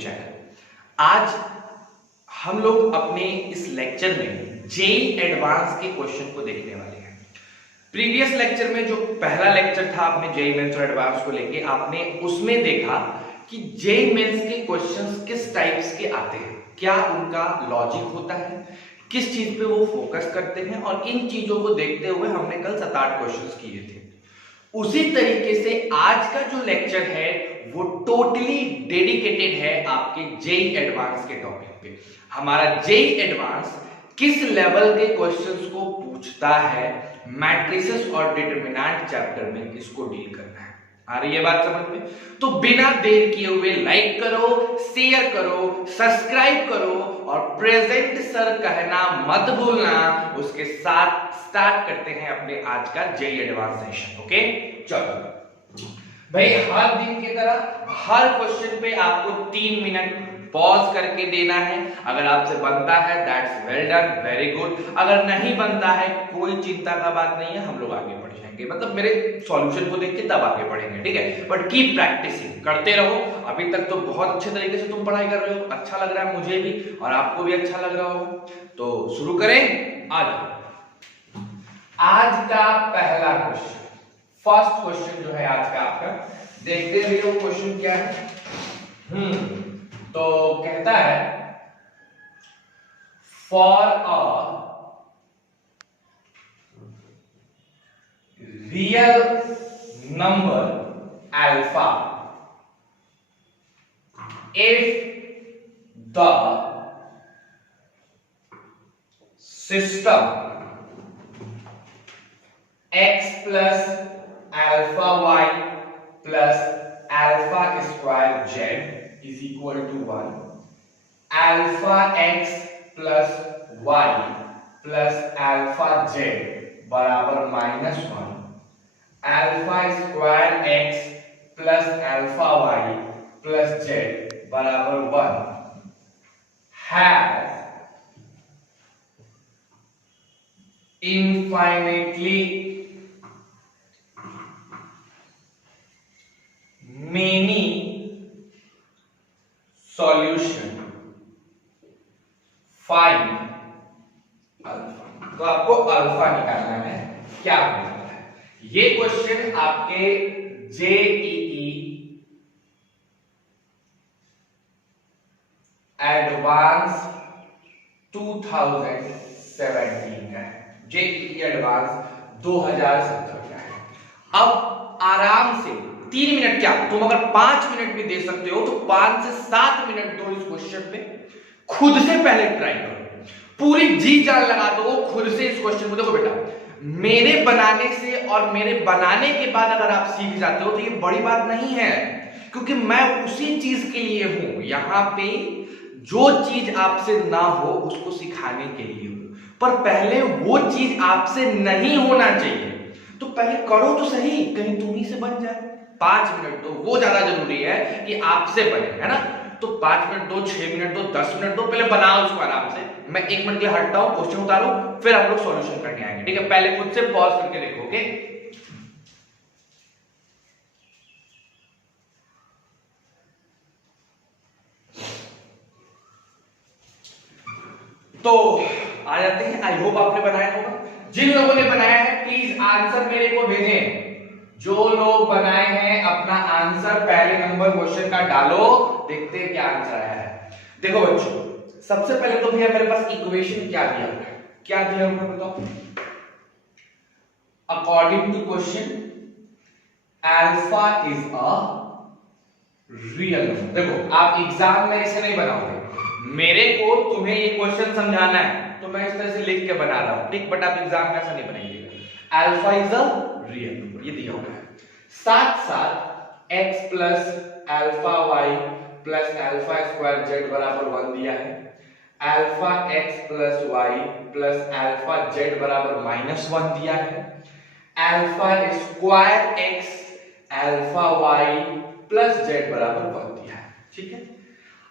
Channel. आज हम लोग अपने इस लेक्चर में जेईई एडवांस के क्वेश्चन को देखने वाले हैं। प्रीवियस लेक्चर में जो पहला लेक्चर था आपने जेईई मेंस और एडवांस को लेके, आपने उसमें देखा कि जेईई मेंस के क्वेश्चंस किस टाइप्स के आते हैं, क्या उनका लॉजिक होता है, किस चीज पे वो फोकस करते हैं, और इन चीजों को देखते हुए हमने कल 7-8 क्वेश्चंस किए थे। उसी तरीके से आज का जो लेक्चर है वो टोटली डेडिकेटेड है आपके जेईई एडवांस के टॉपिक पे। हमारा जेईई एडवांस किस लेवल के क्वेश्चंस को पूछता है, मैट्रिसेस और डिटरमिनेंट चैप्टर में इसको डील करना है। आ रही है बात समझ में? तो बिना देर किए हुए लाइक करो, शेयर करो, सब्सक्राइब करो और प्रेजेंट सर कहना मत भूलना। उसके साथ स्टार्ट करते हैं अपने आज का जेईई एडवांस सेशन। ओके, चलो भाई, हर दिन की तरह हर क्वेश्चन पे आपको 3 मिनट पॉज करके देना है। अगर आपसे बनता है that's well done, very good. अगर नहीं बनता है कोई चिंता का बात नहीं है, हम लोग आगे बढ़ जाएंगे, मतलब मेरे सॉल्यूशन को देख के तब आगे बढ़ेंगे, ठीक है। बट कीप प्रैक्टिसिंग, करते रहो। अभी तक तो बहुत अच्छे तरीके से तुम पढ़ाई कर रहे हो, अच्छा लग रहा है मुझे भी और आपको भी अच्छा लग रहा होगा। तो शुरू करें। आज का पहला क्वेश्चन, फर्स्ट क्वेश्चन जो है आज का आपका, देखते हुए वो क्वेश्चन क्या है। तो कहता है for a real number alpha if the system x plus alpha y plus alpha square z is equal to 1, alpha x plus y plus alpha z बराबर -1, alpha square x plus alpha y plus z बराबर 1 has infinitely many solution, find alpha. तो आपको alpha निकालना है, क्या निकालना है? ये क्वेश्चन आपके जेईई एडवांस 2017 का है, जेईई एडवांस 2017 का है। अब आराम से 3 मिनट, क्या तुम अगर 5 मिनट भी दे सकते हो तो 5 से 7 मिनट दो इस क्वेश्चन पे, खुद से पहले ट्राई करो, पूरी जी जान लगा दो खुद से इस क्वेश्चन को। देखो बेटा, मेरे बनाने से और मेरे बनाने के बाद अगर आप सीख जाते हो तो ये बड़ी बात नहीं है, क्योंकि मैं उसी चीज के लिए हूं यहाँ पे, जो चीज आपसे ना हो उसको सिखाने के लिए हूं। पर पहले वो चीज आपसे नहीं होना चाहिए, तो पहले करो तो सही, कहीं तुम ही से बन जाए। 5 मिनट दो, वो ज्यादा जरूरी है कि आपसे बने, है ना। तो 5 मिनट दो, 6 मिनट दो, 10 मिनट दो, पहले बनाओ उसको आराम से। मैं 1 मिनट के लिए हटता हूं, क्वेश्चन उतारो, फिर हम लोग सॉल्यूशन करने आएंगे, ठीक है। पहले खुद से पॉज करके देखो, ओके। तो आ जाते हैं, आई होप आपने बनाया होगा। जिन लोगों ने बनाया है प्लीज आंसर मेरे को भेजें। जो लोग बनाए हैं अपना आंसर पहले नंबर क्वेश्चन का डालो, देखते हैं क्या आंसर आया है। देखो बच्चों, सबसे पहले तो भैया मेरे पास इक्वेशन क्या दिया हुआ है, क्या दिया हुआ है बताओ। According to question alpha is a real number. देखो आप एग्जाम में ऐसे नहीं बनाओगे, मेरे को तुम्हें ये क्वेश्चन समझाना है तो मैं इस तरह से लिख के बना रहा हूं, ठीक। बट आप एग्जाम में ऐसा नहीं बनाएंगे। Alpha is a real number, ये दिया हुआ है। साथ साथ x plus alpha y plus alpha square z बराबर 1 दिया है। Alpha x plus y plus alpha z बराबर -1 दिया है। Alpha square x alpha y plus z बराबर 1 दिया है, ठीक है।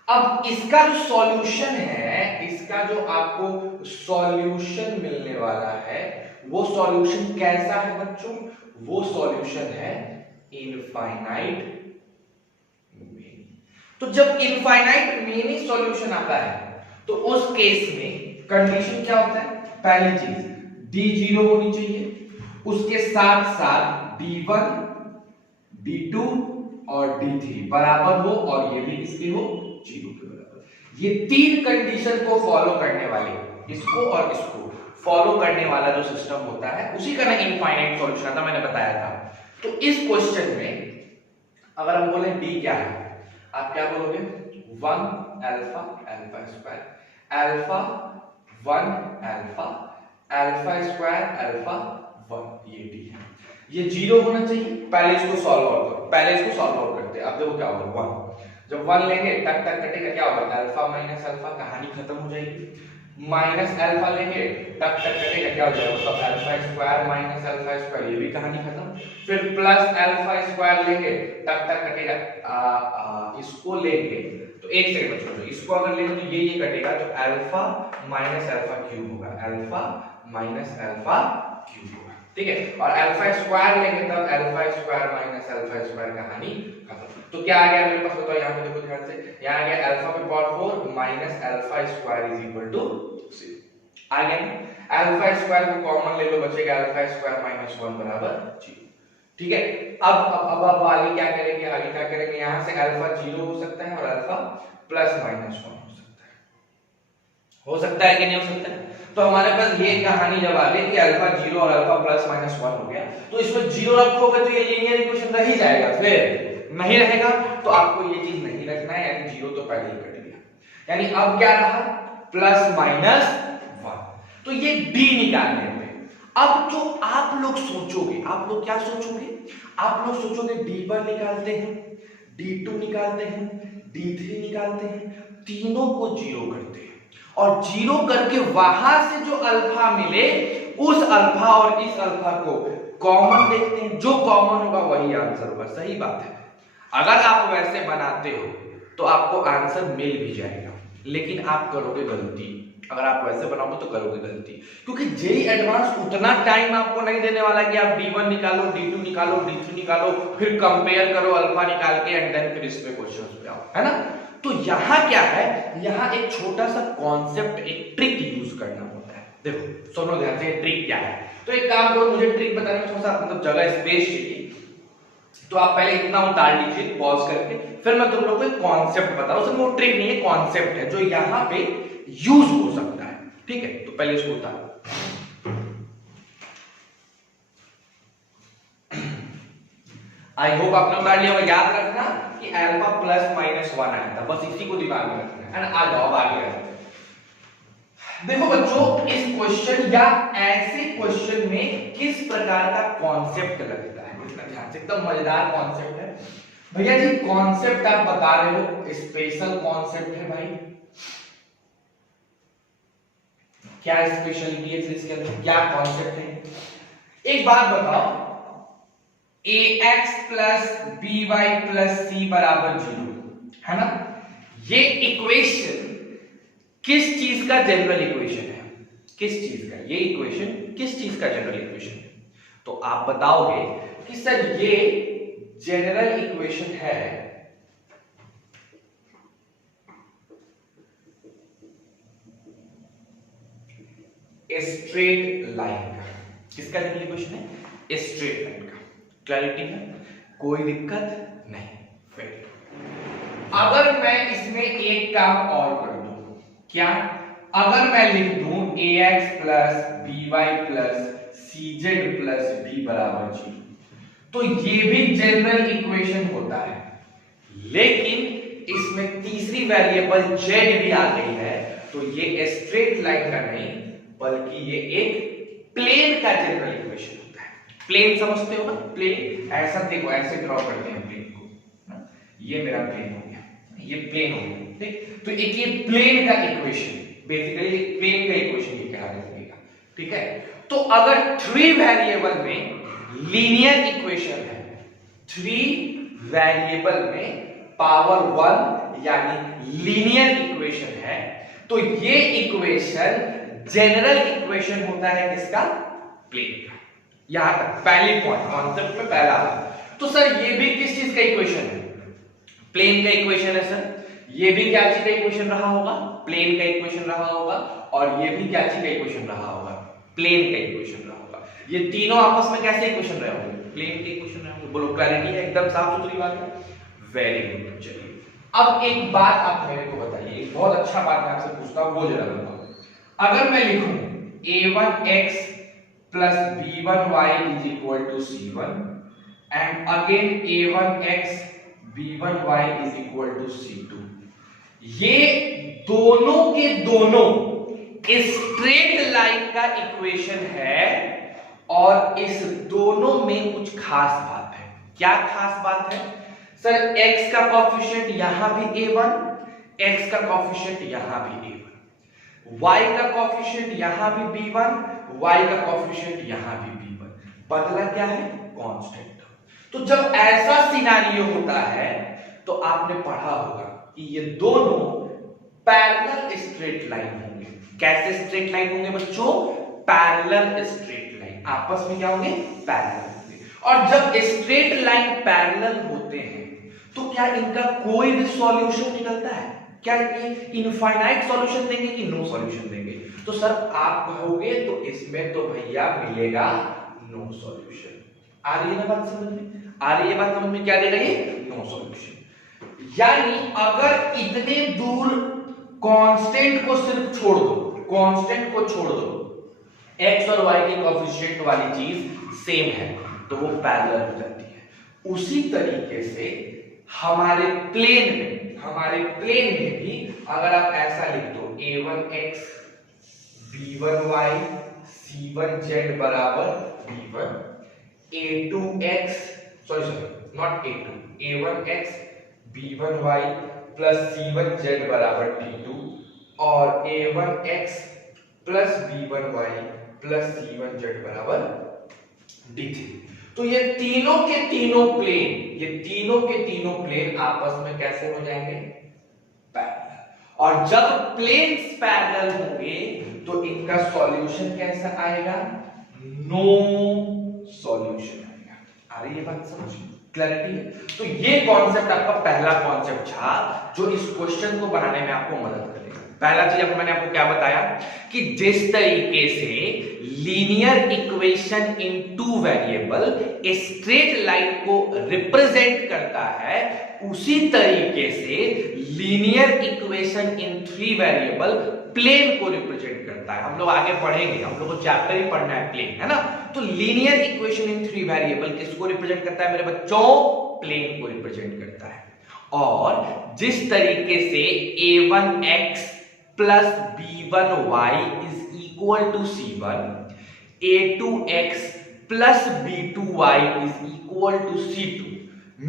अब इसका जो सॉल्यूशन है, इसका जो आपको सॉल्यूशन मिलने वाला है, वो सॉल्यूशन कैसा है बच्चों? वो सॉल्यूशन है इनफाइनाइट। तो जब इनफाइनाइट मेनी सॉल्यूशन आता है तो उस केस में कंडीशन क्या होता है? पहली चीज d0 होनी चाहिए, उसके साथ साथ d1 d2 और d3 बराबर हो और ये भी किसके हो? 0 के बराबर। ये तीन कंडीशन को फॉलो करने वाले, इसको और इसको फॉलो करने वाला जो सिस्टम होता है उसी का ना इनफाइनाइट सॉल्यूशन था, मैंने बताया था। तो इस क्वेश्चन में अगर हम बोले d क्या है, आप क्या बोलोगे? 1 alpha alpha square alpha 1 alpha alpha square alpha 1, ये d है। ये 0 होना चाहिए। पहले इसको सॉल्व आउट करो, पहले इसको सॉल्व आउट करते हैं। अब देखो क्या होगा, 1 जब 1 लेंगे टक टक कटेगा, क्या होगा? अल्फा माइनस अल्फा, कहानी खत्म हो जाएगी। माइनस अल्फा लेंगे टक टक कटेगा, क्या हो जाएगा? मतलब alpha square minus alpha square, ये भी कहानी खत्म। फिर प्लस अल्फा स्क्वायर लेंगे टक टक कटेगा, इसको लेंगे तो एक सेकंड में छोड़ो, इसको अगर लेंगे तो ये कटेगा, तो अल्फा माइनस अल्फा क्यूब होगा, अल्फा माइनस अल्फा क्यूब होगा, ठीक है। और अल्फा स्क्वायर लेंगे तब alpha square minus alpha square, कहानी खत्म। तो क्या आ गया मेरे पास? बताओ यहाँ पे देखो ध्यान से, यहाँ आ गया अल्फा की power 4 minus alpha square is equal to 0 आ गया। अल्फा स्क्वायर को कॉमन ले लो, बचेगा अल्फा स्क्वायर माइनस 1 बराबर 0, ठीक है। अब आगे क्या करेंगे? आगे क्या करेंगे? यहां से अल्फा 0 हो सकता है और अल्फा प्लस माइनस 1 हो सकता है कि नहीं हो सकता है? तो हमारे पास ये कहानी जब आ गई कि अल्फा 0 और अल्फा प्लस माइनस 1 हो गया, तो इसमें 0 रखोगे तो ये लीनियर इक्वेशन रह ही जाएगा, फिर नहीं रहेगा तो आपको ये चीज नहीं रखना है, यानी 0 तो पहले ही कट गया। यानी अब क्या रहा? प्लस माइनस 1, तो ये d निकालने में अब जो आप लोग सोचोगे, आप लोग क्या सोचोगे? आप लोग सोचोगे d1 निकालते हैं, d2 निकालते हैं, d3 निकालते हैं, तीनों को 0 करते हैं और 0 करके वहां से जो अल्फा मिले उस अल्फा और इस अल्फा को कॉमन देखते हैं, जो कॉमन होगा वही आंसर होगा। सही बात है, अगर आप वैसे बनाते हो तो आपको आंसर मिल भी जाएगा, लेकिन आप करोगे गलती। अगर आप वैसे बनाओगे तो करोगे गलती, क्योंकि जेई एडवांस उतना टाइम आपको नहीं देने वाला कि आप d1 निकालो, d2 निकालो, d3 निकालो, फिर कंपेयर करो अल्फा निकाल के एंड देन फिर इस पे क्वेश्चंस पे आओ, है ना। तो यहाँ क्या है, यहाँ एक छोटा सा कॉन्सेप्ट, एक ट्रिक यूज करना होता है। देखो सुनो ध्यान से, ट्रिक क्या है। तो एक काम करो, मुझे ट्रिक बताने में थोड़ा सा मतलब जगह स्पेस चाहिए, तो आप पहले इतना उतार लीजिए पॉज करके, फिर मैं तुम लोग को एक कॉन्सेप्ट बता रहा हूं। उसमें वो ट्रिक नहीं है, कॉन्सेप्ट है जो यहाँ पे यूज हो सकता है, ठीक है। तो पहले इसको उतारो। आई होप आपने उतार लिया होगा। याद रखना कि अल्फा प्लस माइनस 1 आया था, बस इसी को दिमाग में रखना है ना। आ जाओ, आगे आ जाओ। देखो बच्चों, इस क्वेश्चन या ऐसे क्वेश्चन में किस प्रकार का कॉन्सेप्ट लगता है, इतना ध्यान से, एकदम मजेदार कॉन्सेप्ट है भैया जी। कॉन्सेप्ट आप बता रहे हो, स्पेशल कॉन्सेप्ट है भाई। क्या स्पेशलिटी है इसके अंदर, क्या कॉन्सेप्ट है? एक बात बताओ, ax plus by plus c बराबर 0 है ना। ये इक्वेशन किस चीज का जनरल इक्वेशन है? किस चीज का? ये इक्वेशन किस चीज का जनरल इक्वेशन है? तो आप बताओगे कि सर ये जनरल इक्वेशन है स्ट्रेट लाइन का। किसका जनरल इक्वेशन है? स्ट्रेट लाइन का। क्लैरिटी है? कोई दिक्कत नहीं। फिर अगर मैं इसमें एक काम और कर दूं, क्या? अगर मैं लिख दूं ax plus by plus cz plus b बराबर 0, तो ये भी जनरल इक्वेशन होता है, लेकिन इसमें तीसरी वेरिएबल z भी आ गई है, तो ये स्ट्रेट लाइन का नहीं बल्कि ये एक प्लेन का जनरल इक्वेशन होता है। प्लेन समझते हो ना? प्लेन ऐसा देखो, ऐसे ड्रॉ करते हैं प्लेन को ना? ये मेरा प्लेन हो गया, ये प्लेन हो गया, ठीक। तो एक ये प्लेन का इक्वेशन, बेसिकली प्लेन का इक्वेशन ये कहलाने लगेगा, ठीक है। तो अगर 3 वेरिएबल में लीनियर इक्वेशन है, 3 वेरिएबल में पावर 1 यानी लीनियर इक्वेशन है, तो ये इक्वेशन जनरल इक्वेशन होता है किसका? प्लेन का। यहां तक पहली पॉइंट, कॉन्सेप्ट में पहला। तो सर ये भी किस चीज का इक्वेशन है? प्लेन का इक्वेशन है सर। ये भी क्या चीज का इक्वेशन रहा होगा, प्लेन का इक्वेशन रहा होगा, और ये भी क्या चीज का इक्वेशन रहा होगा, प्लेन का इक्वेशन रहा होगा। ये तीनों आपस में कैसे इक्वेशन रहे होंगे, प्लेन के इक्वेशन रहे होंगे। बोलो क्लैरिटी है, एकदम साफ सुथरी बात है, वेरी गुड। चलिए अब एक बात आप मेरे को बताइए, एक बहुत अच्छा बात मैं आपसे पूछता हूं, वो जरा बताओ। अगर मैं लिखूं a1x plus b1y is equal to c1 and again a1x b1y is equal to c2, ये दोनों के दोनों स्ट्रेट लाइन का इक्वेशन है, और इस दोनों में कुछ खास बात है। क्या खास बात है सर? x का कोएफिशिएंट यहां भी a1, x का कोएफिशिएंट यहां भी a1, y का कोएफिशिएंट यहां भी b1, y का कोएफिशिएंट यहां भी b1, बदला क्या है? कांस्टेंट। तो जब ऐसा सिनेरियो होता है तो आपने पढ़ा होगा कि ये दोनों पैरेलल स्ट्रेट लाइन होंगे। कैसे स्ट्रेट लाइन होंगे बच्चों? पैरेलल स्ट्रेट लाइन, आपस में क्या होंगे? पैरेलल होंगे। और जब स्ट्रेट लाइन पैरेलल होते हैं तो क्या इनका कोई भी सॉल्यूशन निकलता है? क्या ये इनफाइनाइट सॉल्यूशन देंगे कि नो सॉल्यूशन देंगे? तो सर आप कहोगे तो इसमें तो भैया मिलेगा नो सॉल्यूशन। आ रही है ना बात समझ में? आ रही है बात समझ में? क्या दे रही है? No solution. यानी अगर इतने दूर कांस्टेंट को सिर्फ छोड़ दो, कांस्टेंट को छोड़ दो, x और y के कोएफिशिएंट वाली चीज सेम है तो वो पैरेलल हो जाती है। उसी तरीके से हमारे प्लेन में भी अगर आप ऐसा लिख दो a1x b1y c1z बराबर b1, a2x a1x b1y plus c1z बराबर t2, और a1x plus b1y plus c1z बराबर d3। तो ये तीनों के तीनों प्लेन आपस में कैसे हो जाएंगे? पैरेलल। और जब प्लेन्स पैरेलल होंगे तो इनका सॉल्यूशन कैसा आएगा? नो सॉल्यूशन आएगा। आ रही है बात समझ में? क्लैरिटी है? तो ये कॉन्सेप्ट आपका पहला कॉन्सेप्ट था जो इस क्वेश्चन को बनाने में आपको मदद करेगा। पहला चीज मैंने आपको क्या बताया कि जिस तरीके से linear equation in two variable straight line को रिप्रेजेंट करता है, उसी तरीके से linear equation in three variable plane को रिप्रेजेंट करता है। हम लोग आगे पढ़ेंगे, हम लोग को चैप्टर ही पढ़ना है प्लेन, है ना? तो linear equation in three variable किसको रिप्रेजेंट करता है मेरे बच्चों? प्लेन को रिप्रेजेंट करता है। और जिस तरीके से a1x plus b1y is equal to c1, a2x plus b2y is equal to c2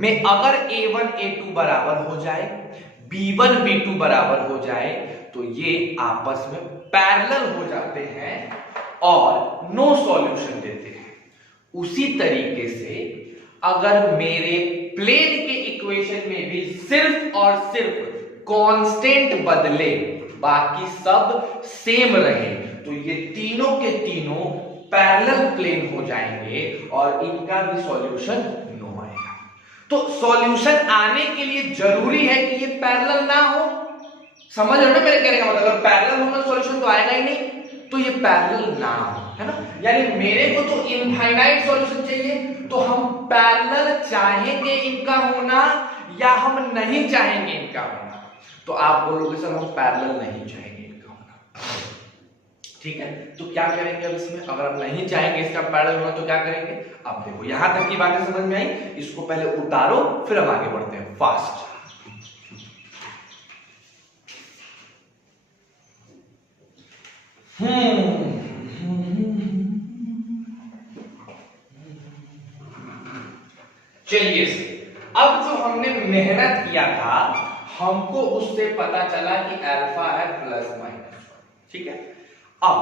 में अगर a1 a2 बराबर हो जाए, b1 b2 बराबर हो जाए तो ये आपस में पैरेलल हो जाते हैं और नो सॉल्यूशन देते हैं। उसी तरीके से अगर मेरे प्लेन के इक्वेशन में भी सिर्फ और सिर्फ कांस्टेंट बदले, बाकी सब सेम रहे, तो ये तीनों के तीनों पैरेलल प्लेन हो जाएंगे और इनका भी सॉल्यूशन नो आएगा। तो सॉल्यूशन आने के लिए जरूरी है कि ये पैरेलल ना हो। समझ रहे हो मेरे कहने का मतलब? अगर पैरेलल होगा सॉल्यूशन तो आएगा ही नहीं, तो ये पैरेलल ना हो, है ना? यानी मेरे को तो इनफाइनाइट सॉल्यूशन चाहिए, तो हम पैरेलल चाहेंगे इनका होना या हम नहीं चाहेंगे इनका होना? तो आप बोलोगे सर हम पैरेलल नहीं चाहेंगे इनका होना, ठीक है? तो क्या करेंगे अब इसमें? अगर हम नहीं चाहेंगे इसका पैरेलल होना तो क्या करेंगे? अब देखो यहां तक की बातें समझ में आई, इसको पहले उतारो फिर हम आगे बढ़ते हैं फास्ट। चलिए अब जो हमने मेहनत किया था, हमको उससे पता चला कि अल्फा है प्लस माइनस, ठीक है? अब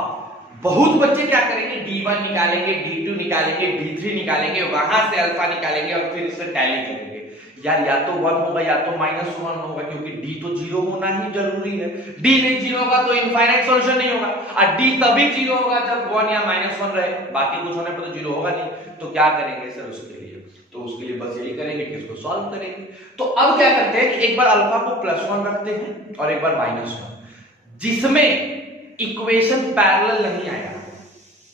बहुत बच्चे क्या करेंगे? d1 निकालेंगे, d2 निकालेंगे, d3 निकालेंगे, वहां से अल्फा निकालेंगे और फिर इससे टैली करेंगे। यार या तो 1 होगा या तो -1 होगा, क्योंकि d तो 0 होना ही जरूरी है। d नहीं 0 होगा तो इनफाइनाइट सॉल्यूशन नहीं होगा, और d तभी 0 होगा जब 1 या -1 रहे, बाकी कुछ होने पर तो 0 होगा नहीं। तो क्या करेंगे सर उसके लिए? तो तो उसके लिए बस यही करेंगे कि इसको सॉल्व करेंगे। तो अब क्या करते हैं कि एक बार अल्फा को +1 रखते हैं और एक बार -1। जिसमें इक्वेशन पैरेलल नहीं आया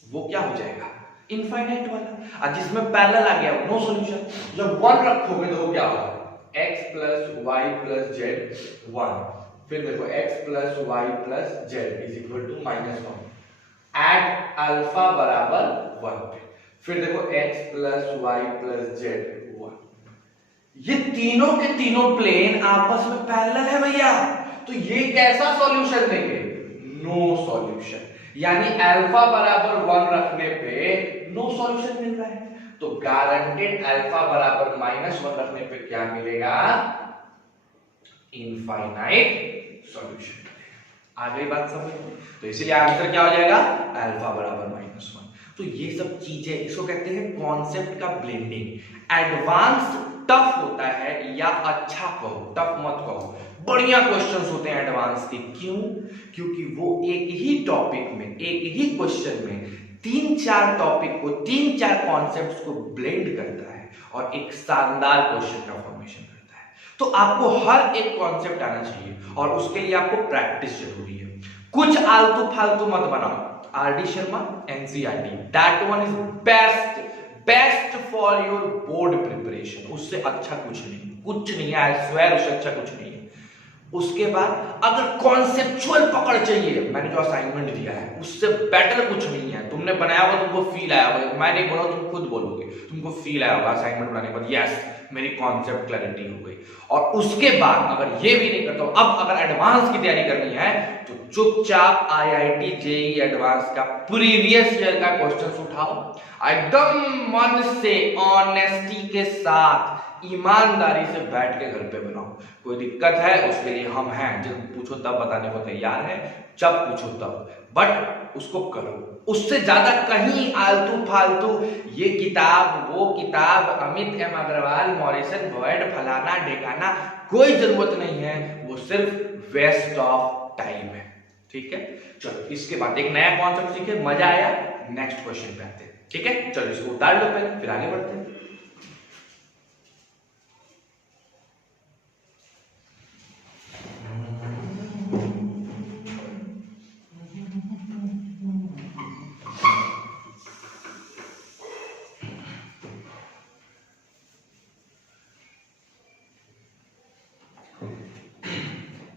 वो क्या हो जाएगा, इनफाइनाइट वाला। और जिसमें पैरेलल आ गया नो सॉल्यूशन। जब 1 रखोगे तो क्या होगा, x + y + z 1, फिर देखो x + y + z = -1 eight alpha बराबर 1 पे, फिर देखो x + y + z 1। ये तीनों के तीनों प्लेन आपस में पैरेलल है भैया, तो ये कैसा सॉल्यूशन देंगे, नो सॉल्यूशन। यानी अल्फा बराबर 1 रखने पे नो सॉल्यूशन मिल रहा है, तो गारंटेड अल्फा बराबर -1 रखने पे क्या मिलेगा, इनफाइनाइट सॉल्यूशन। आ गई बात समझ में? तो इसीलिए आंसर क्या हो जाएगा, अल्फा बराबर -1। तो ये सब चीजें, इसको कहते हैं कॉन्सेप्ट का ब्लेंडिंग। एडवांस टफ होता है, या अच्छा कहो, टफ मत कहो, बढ़िया क्वेश्चंस होते हैं एडवांस के। क्यों? क्योंकि वो एक ही टॉपिक में, एक ही क्वेश्चन में 3-4 टॉपिक को, 3-4 कॉन्सेप्ट्स को ब्लेंड करता है और एक शानदार क्वेश्चन का फॉर्मेशन करता है। तो आपको हर एक कॉन्सेप्ट आना चाहिए और उसके लिए आपको प्रैक्टिस जरूरी है। कुछ आलतू फालतू मत बनाओ। RD. Sharma NCERT, that one is best for your board preparation. उससे अच्छा कुछ नहीं है, आई स्वेयर उससे अच्छा कुछ नहीं है। उसके बाद अगर कॉन्सेप्चुअल पकड़ चाहिए, मैंने जो असाइनमेंट दिया है उससे बेटर कुछ नहीं है। तुमने बनाया होगा, तुमको फील आया होगा, मैं नहीं बोला, तुम खुद बोलोगे, तुमको फील आया होगा असाइनमेंट बनाने के बाद, यस मेरी कॉन्सेप्ट क्लैरिटी हो गई। और उसके बाद अगर ये भी नहीं करता, अब अगर एडवांस की तैयारी करनी है तो चुपचाप आईआईटी जेईई एडवांस का प्रीवियस ईयर का क्वेश्चन उठाओ, एकदम मन से, ऑनेस्टी के साथ, ईमानदारी से बैठ के घर पे बनाओ। कोई दिक्कत है उसके लिए हम हैं, जब पूछो तब बताने को तैयार है, जब पूछो तब, बट उसको करो। उससे ज्यादा कहीं आलतू फालतू ये किताब वो किताब, Amit M Agarwal, Morrison word, फलाना ढेकाना, कोई जरूरत नहीं है, वो सिर्फ वेस्ट ऑफ टाइम है। ठीक है, चलो इसके बाद एक नया कॉन्सेप्ट सीखे, मजा आया, नेक्स्ट क्वेश्चन पे आते हैं। ठीक है, चलो इसको उतार लो पहले, फिर आगे बढ़ते हैं।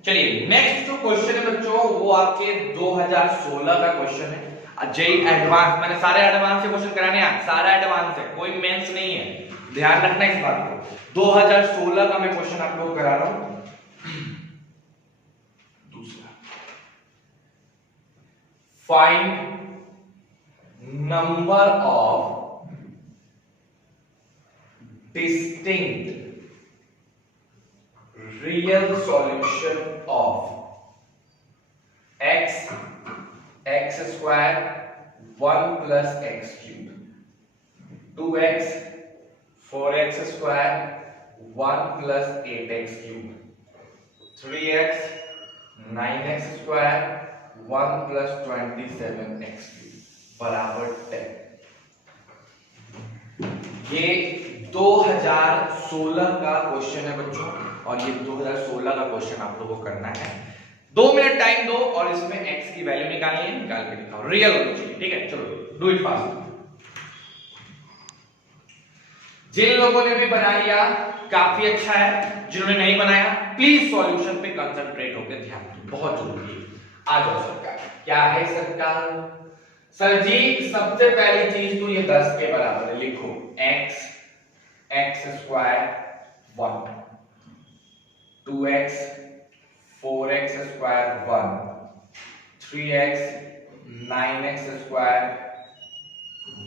चलिए नेक्स्ट जो क्वेश्चन है बच्चों, वो आपके 2016 का क्वेश्चन है, जेईई एडवांस। मैंने सारे एडवांस से क्वेश्चन कराने हैं, सारा एडवांस है, कोई मेंस नहीं है, ध्यान रखना इस बात को। 2016 का मैं क्वेश्चन आप लोग करा रहा हूं। दूसरा, find number of distinct real solution of x square 1 plus x cube, 2x 4x square 1 plus 8x cube, 3x 9x square 1 plus 27x cube बराबर 10। ये 2016 का क्वेश्चन है बच्चों, और ये 2016 का क्वेश्चन आप लोगों को करना है। 2 मिनट टाइम दो और इसमें x की वैल्यू निकालनी है, निकाल के दिखाओ, रियल होनी चाहिए। ठीक है, चलो डू इट फास्ट। जिन लोगों ने भी बना लिया काफी अच्छा है, जिन्होंने नहीं बनाया प्लीज सॉल्यूशन पे कंसंट्रेट होकर ध्यान दो, बहुत जरूरी है। आ जाओ सरकार, क्या है सरकार? सर जी सबसे पहली चीज तो ये 10 के बराबर है, लिखो x square 1, 2x 4x square 1, 3x 9x square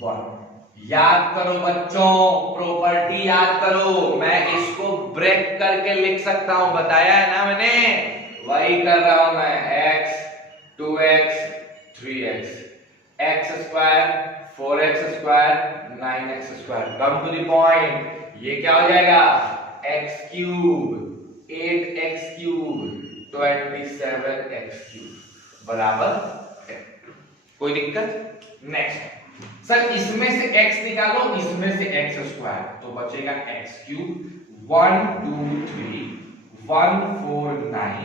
1। याद करो बच्चों, प्रॉपर्टी याद करो, मैं इसको ब्रेक करके लिख सकता हूं, बताया है ना मैंने, वही कर रहा हूं मैं। x 2x 3x, x square 4x square 9x square, come to the point. ये क्या हो जाएगा, x cube 8x cube 27x cube बराबर 10। कोई दिक्कत? नेक्स्ट सर इसमें से x निकालो, इसमें से x स्क्वायर, तो बचेगा x क्यूब 1 2 3 1 4 9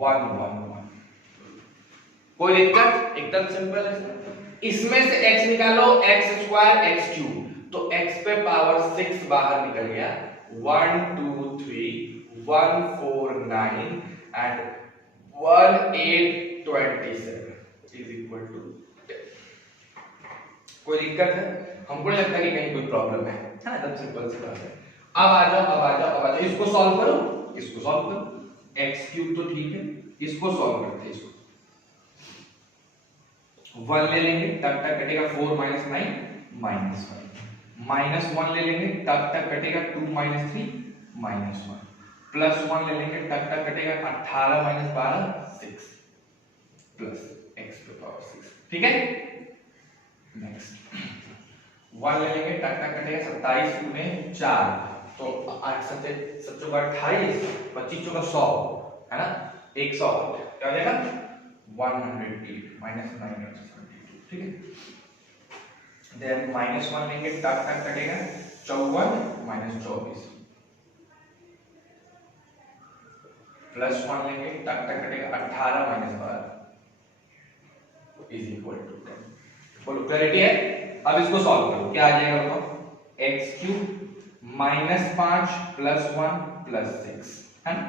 1 1 1। कोई दिक्कत? एकदम सिंपल है। इसमें से x निकालो, x स्क्वायर x क्यूब, तो x पे पावर 6 बाहर निकल गया, 1 2 3 1 4 9 एंड 1 8 27 इज इक्वल टू 10। कोई दिक्कत है? हमको नहीं लगता कि कहीं कोई प्रॉब्लम है ना, एकदम सिंपल सी बात है। अब आ जाओ, इसको सॉल्व करो, इसको सॉल्व करो। x क्यूब तो ठीक है, इसको सॉल्व करते हैं। इसको 1 ले लेंगे, टक टक कटेगा 4 माइनस 9 माइनस 1, माइनस 1 ले लेंगे, टक टक कटेगा 2 माइनस 3 माइनस 1, प्लस 1 ले लेंगे, टक टक कटेगा 18 माइनस 12 6 प्लस x पे पावर 6। ठीक है, नेक्स्ट 1 ले लेंगे, टक टक कटेगा 27 गुने 4, तो 8 सत्ते 28 25 चौका 100 है ना, 100 क्या हो जाएगा 108 माइनस 9 72। ठीक है, देन माइनस 1 लेंगे, टक टक कटेगा 54 माइनस 24, प्लस 1 लेंगे, टक टक कटेगा 18 माइनस 12 इज इक्वल टू 10। बोलो क्लैरिटी है? अब इसको सॉल्व करो, क्या आ जाएगा बताओ, x cube minus 5 plus 1 plus 6 है ना,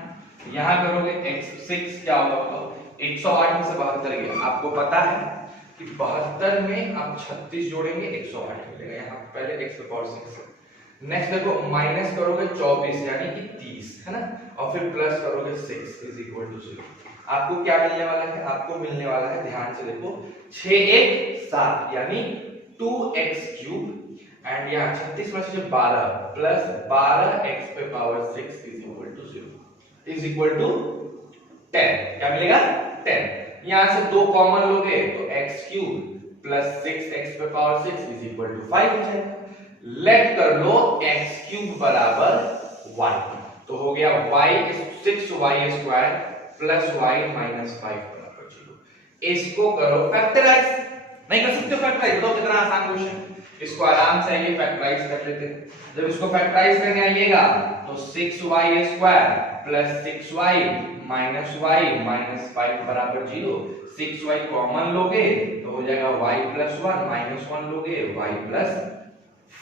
यहां करोगे x 6 क्या होगा बताओ, 108 में से 72 गया। आपको पता है कि 72 में आप 36 जोड़ेंगे 108 मिलेगा, यहाँ पहले x पे पावर 6। नेक्स्ट देखो, माइनस करोगे 24 यानी कि 30 है ना, और फिर प्लस करोगे 6 इज इक्वल टू 0। आपको क्या मिलने वाला है? आपको मिलने वाला है, ध्यान से देखो, 6 1 7 यानी 2x क्यूब एंड यहाँ 36 में से 12 प्लस 12x पे power 6 is equal to 0 is equal to 10। क्या मिलेगा? 10। यहां से 2 कॉमन लोगे तो x क्यूब प्लस 6x पे पावर 6 इज इक्वल टू 5 हो जाएगा। लेट कर लो x क्यूब बराबर y, तो हो गया y 6y square plus y minus 5 बराबर 0। इसको करो फैक्टराइज, नहीं कर सकते फैक्टराइज? बताओ कितना आसान क्वेश्चन, इसको आराम से आइए फैक्टराइज कर लेते हैं। जब इसको फैक्टराइज करने आइएगा तो 6y square plus 6y minus y minus 5 बराबर 0। 6y कॉमन लोगे तो हो जाएगा y प्लस 1, माइनस 1 लोगे y plus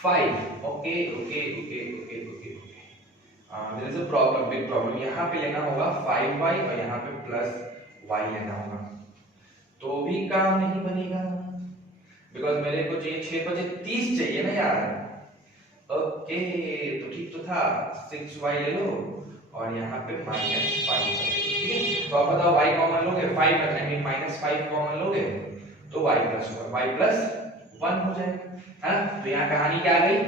5। Okay okay okay okay okay there is a problem, big problem. यहाँ पे लेना होगा 5y और यहाँ पे प्लस y लेना होगा, तो भी काम नहीं बनेगा, बिकॉज मेरे को चाहिए 6 बजे 30 चाहिए ना यार। ओके तो ठीक तो था, 6y ले लो और यहाँ पे माइनस 5 ले लो। ठीक है, तो आप बताओ y कॉमन लोगे, 5 आई मीन माइनस 5 कॉमन लोगे तो y प्लस 1 हो जाएगा है ना। तो यहाँ कहानी क्या आ गई,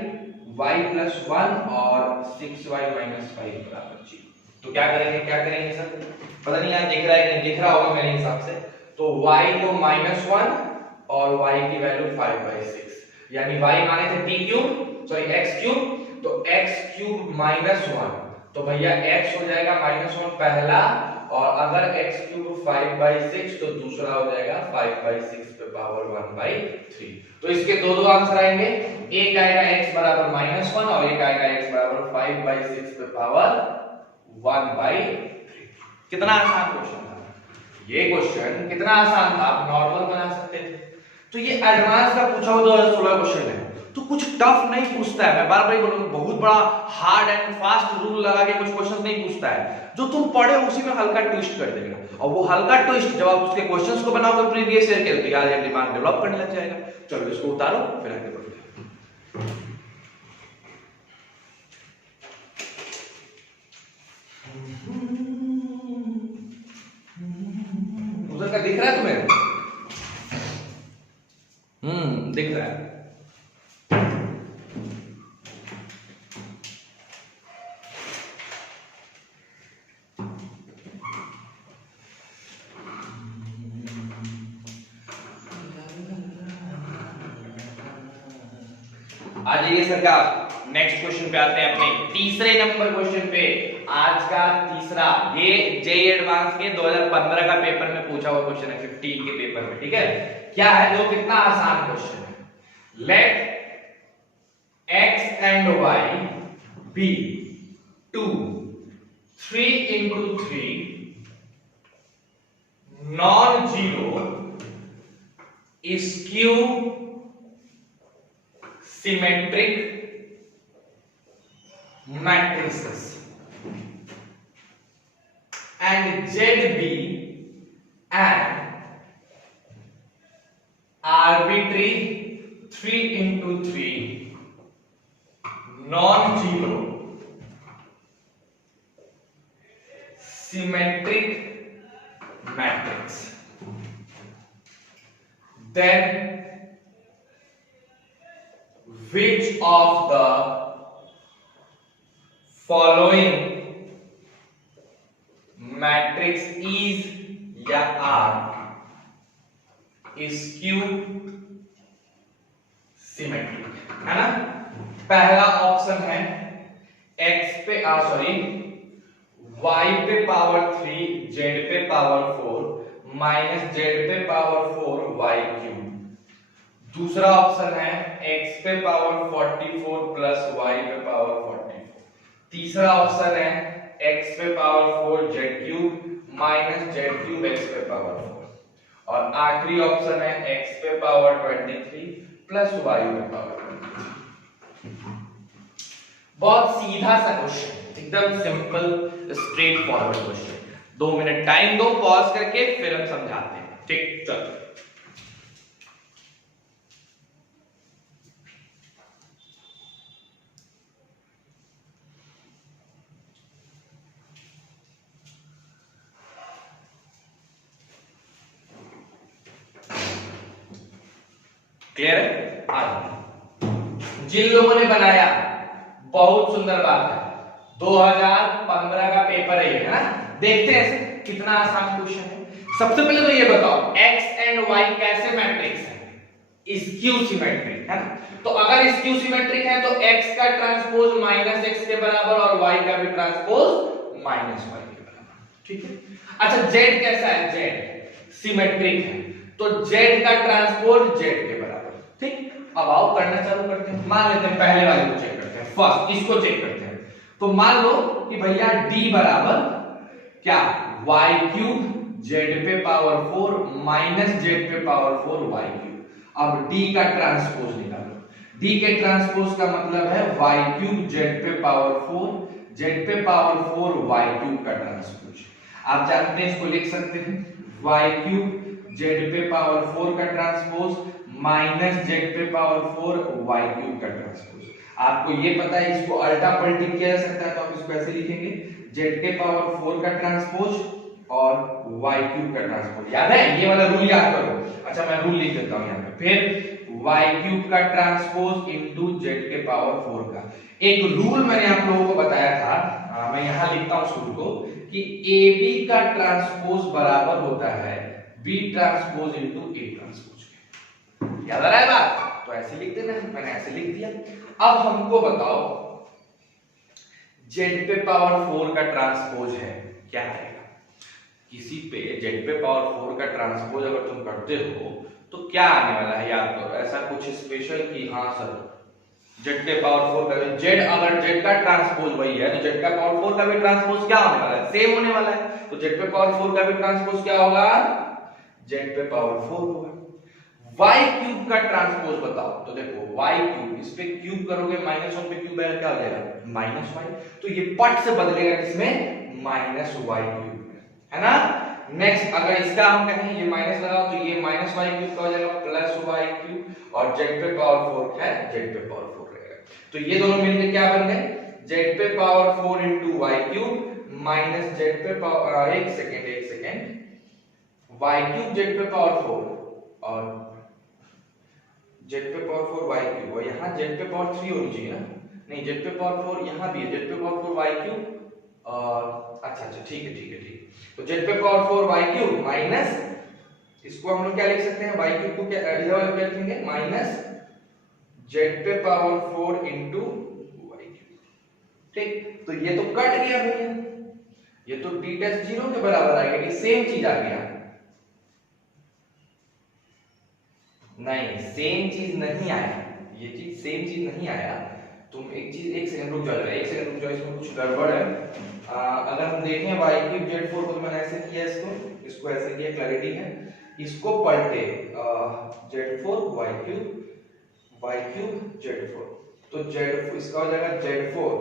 y प्लस 1 और 6y माइनस 5 बराबर 0। तो क्या करेंगे सर, पता नहीं यहाँ दिख रहा है कि नहीं दिख रहा होगा मेरे हिसाब से। तो y को माइनस 1 और y की वैल्यू 5/6, यानी y माने थे t cube sorry x cube, तो x क्यूब माइनस 1, तो भैया x हो जाएगा माइनस 1 पहला, और अगर x क्यूब 5/6 तो दूसरा हो जाएगा 5/6 पे पावर 1/3। तो इसके दो आंसर आएंगे, एक आएगा x बराबर माइनस 1 और एक आएगा x बराबर 5/6 पे पावर 1/3। कितना आसान क्वेश्चन था ये, क्वेश्चन कितना आसान था, आप नॉर्मल बना सकते थे। तो ये एडवांस का पूछा हुआ 2016 क्वेश्चन है, तो कुछ टफ नहीं पूछता है। मैं बार बार बोलूंगा, बहुत बड़ा हार्ड एंड फास्ट रूल लगा के कुछ क्वेश्चन नहीं पूछता है, जो तुम पढ़े उसी में हल्का ट्विस्ट कर देगा, और वो हल्का ट्विस्ट जब आप उसके क्वेश्चंस को बनाओगे प्रीवियस ईयर के, तो यार ये दिमाग डेवलप करने लग जाएगा। चलो इसको उतारो फिर आगे बढ़ते हैं। उधर का दिख रहा है तुम्हें? दिख रहा है। आ जाइए सरकार, नेक्स्ट क्वेश्चन पे आते हैं, अपने तीसरे नंबर क्वेश्चन पे। आज का तीसरा, ये जेईई एडवांस के 2015 का पेपर में पूछा हुआ क्वेश्चन है, 15 के पेपर में। ठीक है, क्या है जो कितना आसान क्वेश्चन है। Let x and y be 2 3 into 3 non-zero skew symmetric matrices and Z be an arbitrary 3 into 3 non-zero symmetric matrix. Then which of the following matrix is या R skew symmetric है ना। पहला ऑप्शन है x पे y पे power 3 z पे power 4 minus z पे power 4 y cube. दूसरा ऑप्शन है x पे पावर 44 प्लस y पे पावर 44। तीसरा ऑप्शन है x पे power 4 z cube minus z cube x पे पावर 4। और आखिरी ऑप्शन है x पे पावर 23 प्लस y पे पावर 23। बहुत सीधा सा क्वेश्चन, एकदम simple straight forward question. 2 minute time दो, पॉज करके फिर हम समझाते हैं। ठीक, चलो। क्लियर है? जिन लोगों ने बनाया बहुत सुंदर बात है, 2015 का पेपर है ना। देखते हैं ऐसे कितना आसान क्वेश्चन है। सबसे पहले तो ये बताओ x एंड y कैसे मैट्रिक्स है? स्क्यू सिमेट्रिक है ना। तो अगर स्क्यू सिमेट्रिक है तो x का ट्रांसपोज माइनस x के बराबर और y का भी ट्रांसपोज माइनस y के बराबर। ठीक है। अच्छा z कैसा है? z सिमेट्रिक है तो z का ट्रांसपोज z के बराबर। ठीक, अब आओ करना चालू करते हैं। मान लेते हैं पहले वाले को चेक करते हैं, फर्स्ट इसको चेक करते हैं। तो मान लो कि भैया d बराबर क्या y क्यूब z पे पावर 4 माइनस z पे पावर 4 y क्यूब। अब d का ट्रांसपोज निकालो। d के ट्रांसपोज का मतलब है y क्यूब z पे पावर 4 z पे पावर 4 y क्यूब का ट्रांसपोज। आप जानते हैं इसको लिख सकते हैं y क्यूब z पे पावर 4 का ट्रांसपोज माइनस z पे पावर 4 y क्यूब का ट्रांसपोज। आपको ये पता है इसको अल्टा पलटी किया जा सकता है, तो आप इसको ऐसे लिखेंगे z के पावर 4 का ट्रांसपोज और y क्यूब का ट्रांसपोज। याद है ये वाला रूल याद करो। अच्छा मैं रूल लिख देता हूं यहां पे, फिर y क्यूब का ट्रांसपोज इनटू z के पावर 4 का। एक रूल मैंने आप लोगों को बताया था, मैं यहां लिखता हूं शुरू को कि ab का ट्रांसपोज बराबर होता है b transpose into a transpose. याद आ रहा है बात? तो ऐसे लिख देना, मैंने ऐसे लिख दिया। अब हमको बताओ z पे पावर 4 का ट्रांसपोज है क्या आएगा? किसी पे z पे पावर 4 का ट्रांसपोज अगर तुम करते हो तो क्या आने वाला है? याद करो ऐसा कुछ स्पेशल कि हाँ सर z पे पावर 4 का z, अगर z का ट्रांसपोज वही है तो z का पावर 4 का भी ट्रांसपोज क्या होने वाला है? सेम होने वाला है। तो z पे पावर 4 का भी ट्रांसपोज क्या होगा? z पे पावर 4 होगा। y क्यूब का ट्रांसपोज बताओ। तो देखो y क्यूब, इस पे क्यूब करोगे माइनस 1 पे क्यूब आएगा, क्या हो जाएगा? Minus y। तो ये पट से बदलेगा किसमें? माइनस y क्यूब में, है ना। नेक्स्ट अगर इसका हम कहें ये माइनस लगाओ तो ये माइनस y क्यूब का हो जाएगा प्लस y क्यूब और z पे पावर 4 है, z पे पावर 4 रहेगा। तो ये दोनों मिलकर क्या बन गए? z पे power 4 into y cube minus z पे पावर एक सेकंड y क्यूब z पे पावर 4 और z पे पावर 4 y क्यूब, और यहाँ z पे पावर 3 होनी चाहिए ना। नहीं z पे पावर 4 यहाँ भी है, z पे पावर 4 y क्यूब और अच्छा ठीक है। तो z पे पावर 4 y क्यूब माइनस, इसको हम लोग क्या लिख सकते हैं? y क्यूब को क्या इधर वाले क्या लिखेंगे? माइनस z पे पावर 4 इनटू y क्यूब। ठीक, तो ये तो कट गया भैया, ये तो t टेस्ट 0 के बराबर आ गया, सेम चीज आ गया। नहीं, सेम चीज नहीं आया। ये चीज सेम चीज नहीं आया। तुम एक चीज, एक सेकंड रुक जाओ, एक सेकंड रुक जाओ, इसमें कुछ गड़बड़ है। अगर हम देखें y3z4 को, तो मैंने ऐसे किया, इसको ऐसे किया, क्लैरिटी है। इसको पलटे z4 y3 z4, तो z4 इसका हो जाएगा z4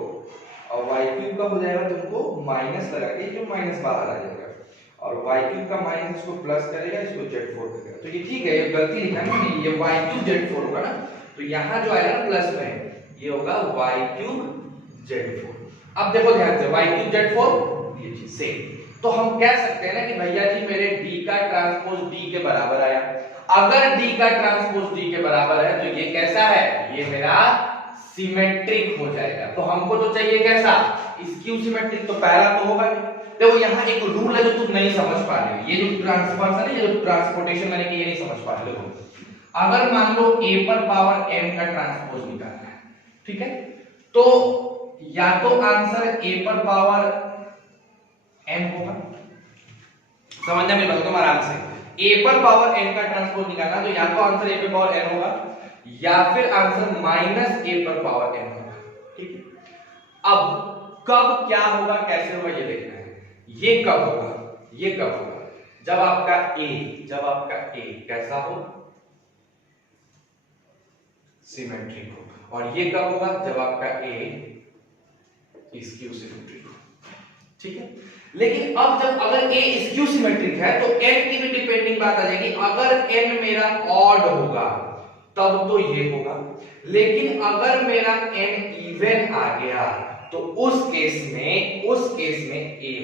और y3 का हो जाएगा, तुमको माइनस लगा के जो माइनस बाहर आ जाएगा, और y3 का माइनस इसको प्लस करेगा, इसको z4 करेगा। तो ये ठीक है, ये गलती लिखा है ना, ये y3 z4 होगा ना, तो यहाँ जो आएगा ना प्लस में, ये होगा y3 z4। अब देखो ध्यान से, y3 z4 ये चीज सेम। तो हम कह सकते हैं ना कि भैया जी मेरे d का ट्रांसपोज d के बराबर आया। अगर d का ट्रांसपोज d के बराबर है तो ये कैसा है, ये मेरा सिमेट्रिक हो जाएगा। तो हमको तो चाहिए कैसा, स्क्यू सिमेट्रिक, तो पहला तो होगा नहीं। देखो यहाँ एक रूल है जो तुम नहीं समझ पा रहे हो, ये जो ट्रांसफॉर्मेशन है, ये जो ट्रांसपोर्टेशन मैंने कि ये नहीं समझ पा रहे हो। अगर मान लो a पर पावर m का ट्रांसपोज निकालना है, ठीक है, तो या तो आंसर a पर पावर m होगा, समझना मेरी बात तुम आराम से, a पर पावर m का ट्रांसपोज निकालना, तो या तो आंसर a पर पावर n होगा या फिर आंसर माइनस a पर पावर n होगा, ठीक है। अब कब क्या होगा, कैसे होगा, ये देखना है। ये कब होगा, ये कब होगा, जब आपका a कैसा हो, सिमेट्रिक हो, और ये कब होगा, जब आपका a स्क्यू सिमेट्रिक हो, ठीक है। लेकिन अब जब अगर a स्क्यू सिमेट्रिक है तो n की भी डिपेंडिंग बात आ जाएगी। अगर n मेरा ऑड होगा तब तो ये होगा, लेकिन अगर मेरा n इवन आ गया तो उस केस में a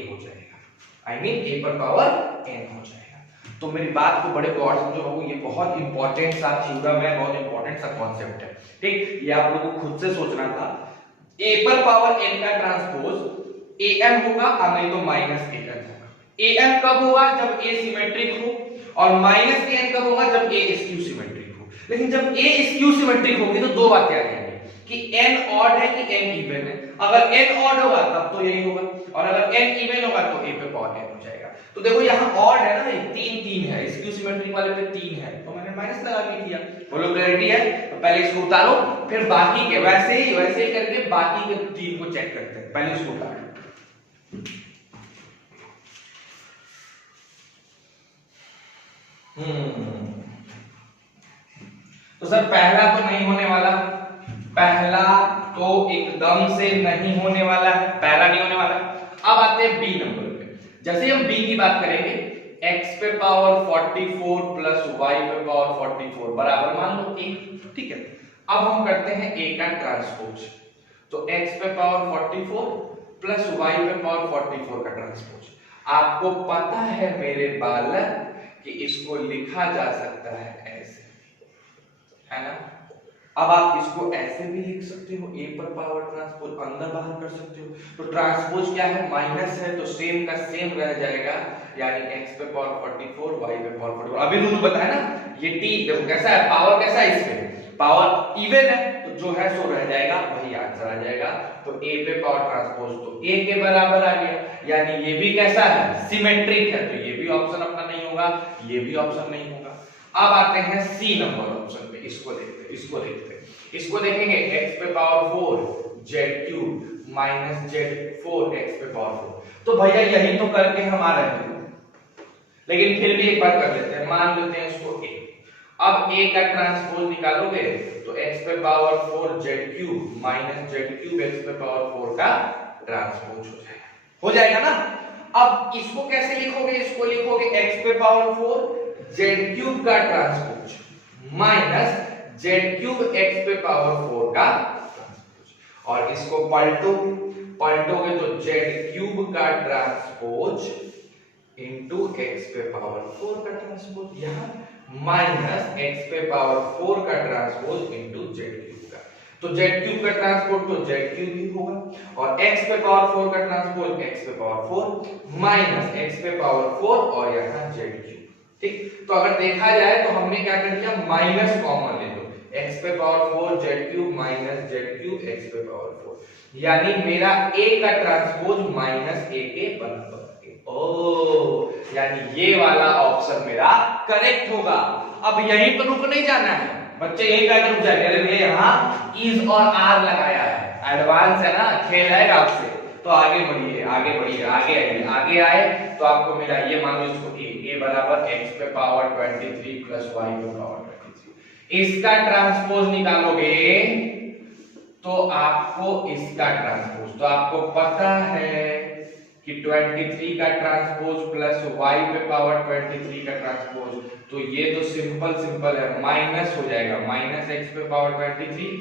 हो जाएगा, आई मीन a पर पावर n हो जाएगा। तो मेरी बात को बड़े गौर से समझो बाबू, ये बहुत इंपॉर्टेंट सा थ्योरम है, बहुत इंपॉर्टेंट सा कॉन्सेप्ट है, ठीक। ये आप लोगों को खुद से सोचना था। a पर पावर n का ट्रांसपोज am होगा, नहीं तो माइनस an होगा। am कब होगा, जब a सिमेट्रिक हो, और माइनस an कब होगा, जब a स्क्यू सिमेट्रिक हो। लेकिन जब a स्क्यू सिमेट्रिक होगी तो दो बातें आ जाएंगी कि n ऑड है कि n इवन है। अगर n ऑड होगा तब तो यही होगा, और अगर n इवन होगा तो a पे पावर n हो जाएगा। तो देखो यहाँ ऑड है ना, 3 है, स्क्यू सिमेट्रिक वाले पे 3 है, तो मैंने माइनस लगा के किया। बोलो क्लैरिटी है? तो पहले इसको उतारो, फिर बाकी के वैसे ही करके बाकी के 3 को चेक करते हैं। पहले इसको उतारो, तो सर पहला तो नहीं होने वाला, पहला तो एकदम से नहीं होने वाला है, पहला नहीं होने वाला। अब आते हैं बी नंबर पे। जैसे हम बी की बात करेंगे, x पे पावर 44 प्लस y पे पावर 44 बराबर मान लो 1, ठीक है। अब हम करते हैं a का ट्रांसपोज, तो x पे पावर 44 प्लस y पे पावर 44 का ट्रांसपोज। आपको पता है मेरे बालक कि इसको लिखा जा सकता है ऐसे, है ना। अब आप इसको ऐसे भी लिख सकते हो, a पर पावर ट्रांसपोज अंदर बाहर कर सकते हो। तो ट्रांसपोज क्या है, माइनस है, तो सेम का सेम रह जाएगा, यानी x पे पावर 44 y पे पावर 44। अभी रूल बताया ना, ये t देखो कैसा है, पावर कैसा है, इसमें पावर इवन है, तो जो है सो रह जाएगा, वही आंसर आ जाएगा। तो a पे पावर ट्रांसपोज तो a के बराबर आ गया, यानी ये भी कैसा है, सिमेट्रिक है, तो ये भी ऑप्शन अपना नहीं होगा, ये भी ऑप्शन नहीं होगा। अब आते हैं सी नंबर ऑप्शन पे, इसको देखेंगे x पे power 4 z³ minus z4 x पे पावर 4। तो भैया यही तो करके हम आ रहे हैं, लेकिन फिर भी एक बार कर लेते हैं, मान लेते हैं इसको a। अब a का ट्रांसपोज निकालोगे तो x पे power 4 z³ minus z³ x पे पावर 4 का ट्रांसपोज हो जाएगा ना। अब इसको कैसे लिखोगे, इसको लिखोगे x पे पावर 4 z³ का ट्रांसपोज माइनस z³ x पे पावर 4 का ट्रांसपोज, और इसको पलटोगे तो z³ का ट्रांसपोज इनटू x पे पावर 4 का ट्रांसपोज, यहाँ माइनस x पे पावर 4 का ट्रांसपोज इनटू z³ का। तो z³ का ट्रांसपोज तो z³ ही होगा, और x पे पावर 4 का ट्रांसपोज x पे पावर 4 माइनस x पे पावर 4 और यहाँ z³, ठीक। तो अगर देखा जाए तो हमने क्या कर दिया, माइनस कॉमन ले लो, x पे power 4 z³ minus z³ x पे पावर 4, यानी मेरा a का ट्रांसपोज माइनस a के बराबर। ओ, यानी ये वाला ऑप्शन मेरा करेक्ट होगा। अब यहीं पर रुक नहीं जाना है, बच्चे यही पैटर्न पूछा है, अरे भैया यहाँ इज और आर लगाया है, एडवांस है ना, खेल है आपसे, तो आगे बढ़िए आगे बढ़िए, आगे आइए, आगे आए तो आपको मिला ये, मान लो इसको a बराबर x पे पावर 23 प्लस y पे पावर 23, इसका ट्रांसपोज निकालोगे तो आपको इसका ट्रांसपोज, तो आपको पता है कि 23 का ट्रांसपोज प्लस y पे पावर 23 का ट्रांसपोज, तो ये तो सिंपल है, माइनस हो जाएगा, माइनस x पे पावर 23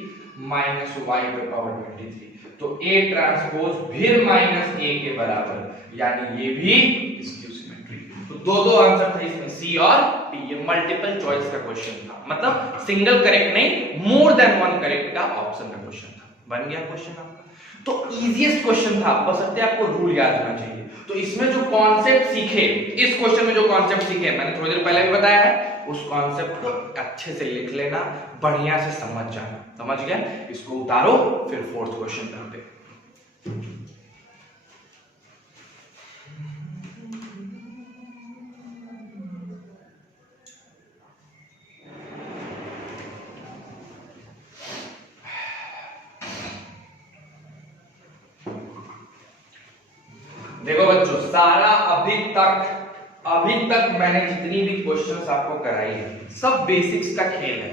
माइनस y पे पावर 23, तो a ट्रांसपोज फिर माइनस a के बराबर, यानी ये भी स्क्यू सिमेट्री। तो दो आंसर थे इसमें, सी और डी। ये मल्टीपल चॉइस का क्वेश्चन था, मतलब सिंगल करेक्ट नहीं, मोर देन वन करेक्ट का ऑप्शन का क्वेश्चन था। बन गया क्वेश्चन आपका, तो इजीएस्ट क्वेश्चन था, बस आपको रूल याद होना चाहिए। तो इसमें जो कॉन्सेप्ट सीखे, इस क्वेश्चन में जो कॉन्सेप्ट सीखे, मैंने थोड़ी देर पहले भी बताया है, उस कॉन्सेप्ट को अच्छे से लिख लेना, बढ़िया से समझ जाना, समझ गया? इसको उतारो, फिर फोर्थ क्वेश्चन पे। देखो बच्चों, सारा अभी तक मैंने जितनी भी क्वेश्चंस आपको कराई है, सब बेसिक्स का खेल है,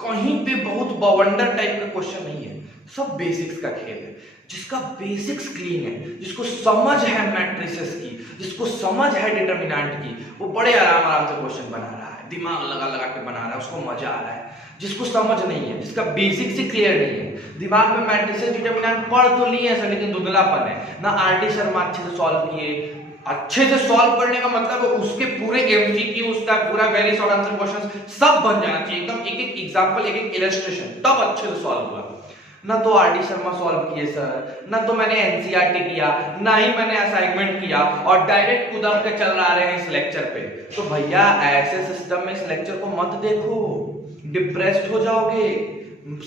कहीं पे बहुत बवंडर टाइप का क्वेश्चन नहीं है, सब बेसिक्स का खेल है। जिसका बेसिक्स क्लीन है, जिसको समझ है मैट्रिसेस की, जिसको समझ है डिटरमिनेंट की, वो बड़े आराम से क्वेश्चन बना रहा है, दिमाग लगा के बना रहा है, उसको मजा आ रहा है। जिसको समझ नहीं है, जिसका बेसिक्स ही क्लियर नहीं है, दिमाग में मैट्रिसेस डिटरमिनेंट पढ़ तो लिए सर, लेकिन धुंधलापन है ना, आरडी शर्मा अच्छे से सॉल्व किए, अच्छे से सॉल्व करने का मतलब उसके पूरे एमसीक्यू, उसका पूरा वेरी शॉर्ट आंसर क्वेश्चन सब बन जाना चाहिए, एकदम एक एक एग्जांपल, एक एक इलस्ट्रेशन, तब अच्छे से सॉल्व हुआ। ना तो आरडी शर्मा सॉल्व किए सर, ना तो मैंने एनसीईआरटी किया, ना ही मैंने असाइनमेंट किया, और डायरेक्ट कूद के चल रहे हैं इस लेक्चर पे। तो भैया ऐसे सिस्टम में इस लेक्चर को मत देखो, डिप्रेस्ड हो जाओगे।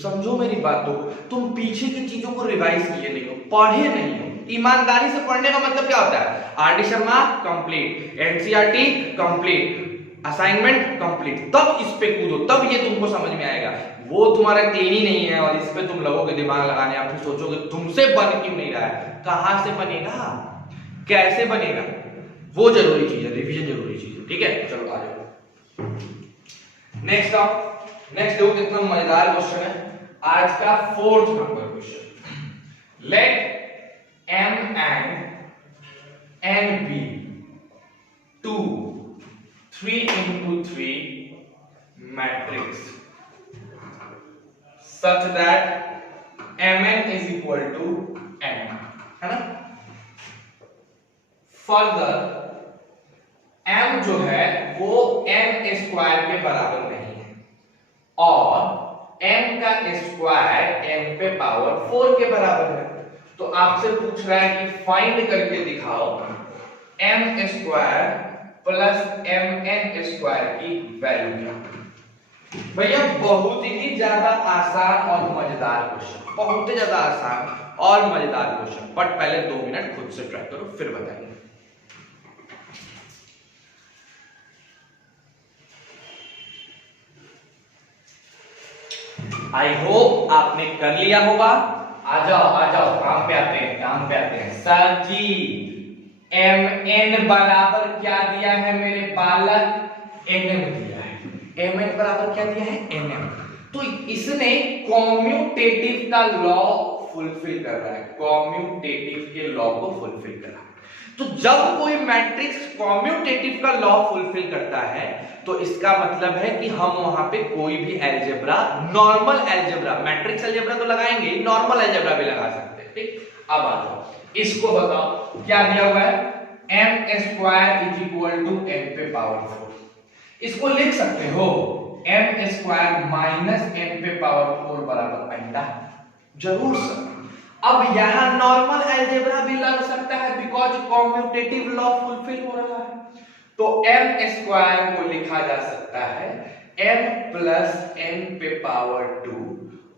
समझो मेरी बात, तो तुम पीछे की चीजों को रिवाइज किए नहीं हो, पढ़े नहीं हो। ईमानदारी से पढ़ने का मतलब क्या होता है? RD Sharma complete, NCERT complete, assignment complete, तब इस पे कूदो, तब ये तुमको समझ में आएगा। वो तुम्हारा क्लीन ही नहीं है और इस पे तुम लोगोगे दिमाग लगाने, आप फिर सोचोगे तुमसे बन क्यों नहीं रहा है। कहां से बनेगा, कैसे बनेगा, वो जरूरी चीज है, रिवीजन जरूरी चीज है। ठीक है, चलो आ जाओ नेक्स्ट आओ। नेक्स्ट देखो कितना मजेदार क्वेश्चन है आज का, fourth number question. Let M and N be 2 3x3 matrix such that Mn is equal to N, है ना। फर्दर M जो है वो M स्क्वायर के बराबर नहीं है, और M का स्क्वायर M पे पावर 4 के बराबर है। तो आपसे पूछ रहा है कि फाइंड करके दिखाओ M square plus Mn square की वैल्यू क्या। भैया बहुत ही ज्यादा आसान और मजेदार क्वेश्चन, बहुत ही ज्यादा आसान और मजेदार क्वेश्चन, बट पहले 2 मिनट खुद से ट्राई करो, फिर बताइए। आई होप आपने कर लिया होगा। आ जाओ काम पे आते हैं। सर जी Mn बराबर क्या दिया है मेरे बालक? Nm दिया है। Mn बराबर क्या दिया है? Nm। तो इसने कॉम्यूटेटिव का लॉ फुलफिल कर रहा है, कॉम्यूटेटिव के लॉ को फुलफिल कर रहा है। तो जब कोई मैट्रिक्स कॉम्यूटेटिव का लॉ फुलफिल करता है तो इसका मतलब है कि हम वहां पे कोई भी algebra, normal algebra, matrix algebra तो लगाएंगे, नॉर्मल अलजेब्रा भी लगा सकते हैं। ठीक, अब आ जाओ, इसको बताओ क्या दिया हुआ है? m square is equal to n पे पावर 4। इसको लिख सकते हो m स्क्वायर माइनस n पे पावर 4 बराबर अंडा। जरूर सर। अब यहां नॉर्मल अलजेब्रा भी लग सकता है, बिकॉज कॉम्यूटेटिव लॉ फुलफिल हो रहा है। तो m स्क्वायर को लिखा जा सकता है m प्लस n पे पावर 2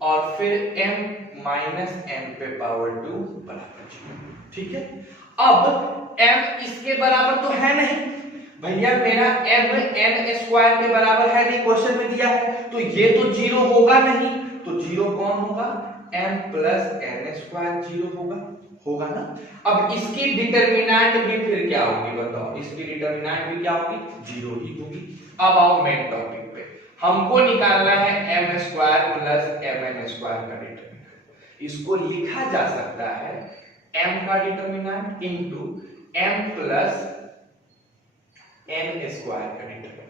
और फिर m माइनस n पे पावर 2 बराबर 0। ठीक है, अब m इसके बराबर तो है नहीं, भैया मेरा m n स्क्वायर के बराबर है नहीं, क्वेश्चन में दिया है, तो ये तो जीरो होगा नहीं, तो जीरो कौन होगा, m plus n square zero होगा, होगा ना। अब इसकी डिटरमिनेंट भी फिर क्या होगी बताओ, इसकी डिटरमिनेंट भी क्या होगी, जीरो ही होगी। अब आओ मेन टॉपिक पे, हमको निकालना है m square plus mn square का डिटरमिनेंट। इसको लिखा जा सकता है m का determinant into m plus n square का डिटरमिनेंट।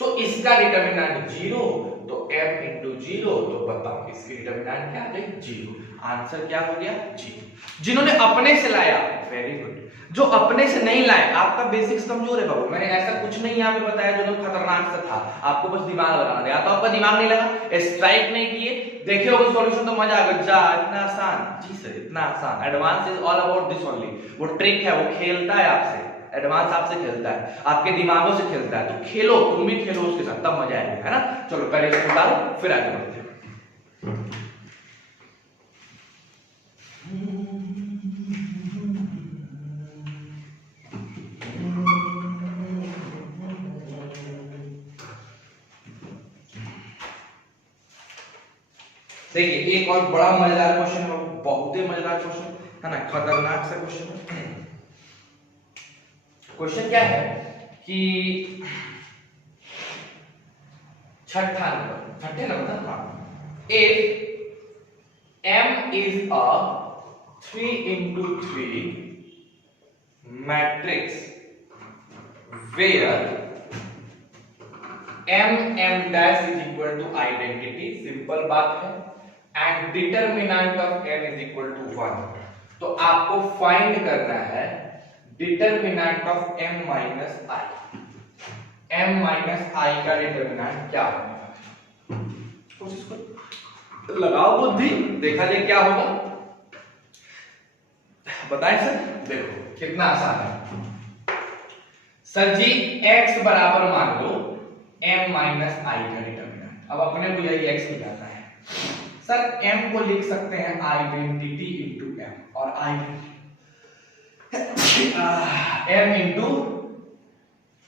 तो इसका डिटरमिनेंट जीरो, तो m इंटू जीरो, तो बताओ इसकी डिटरमिनेंट क्या आ गई, जीरो। आंसर क्या हो गया, जीरो। जिन्होंने अपने से लाया वेरी गुड, जो अपने से नहीं लाए आपका बेसिक्स कमजोर है बाबू। मैंने ऐसा कुछ नहीं यहाँ पे बताया जो तो खतरनाक सा था, आपको बस दिमाग लगाना था, तो आपका दिमाग नहीं लगा, स्ट्राइक नहीं किए, देखे होगे सॉल्यूशन तो मजा आ गया, जा इतना आसान, जी सर इतना आसान। Advance is all about this only, वो ट्रिक है, वो खेलता है आपसे, एडवांस आपसे खेलता है, आपके दिमागों से खेलता है, तो खेलो, तुम भी खेलो उसके साथ, तब मजा आएगा, है ना। चलो पहले इसको उतारो फिर आगे बढ़ते हैं। देखिए एक और बड़ा मजेदार क्वेश्चन है, बहुत ही मजेदार क्वेश्चन है ना, खतरनाक सा क्वेश्चन है। क्वेश्चन क्या है कि छठा नंबर, हाँ, if m is a 3x3 matrix where m dash is equal to identity, simple बात है, and determinant of n is equal to 1, तो आपको फाइंड करना है determinant of m minus i। m minus i का determinant क्या होगा, कोशिश करो, लगाओ बुद्धि, देखा जाए क्या होगा, बताएं सर। देखो कितना आसान है सर जी, x बराबर मान लो m माइनस i का डिटरमिनेंट। अब अपने को यही x निकालना है सर, m को लिख सकते हैं आइडेंटिटी इंटू m, और identity m into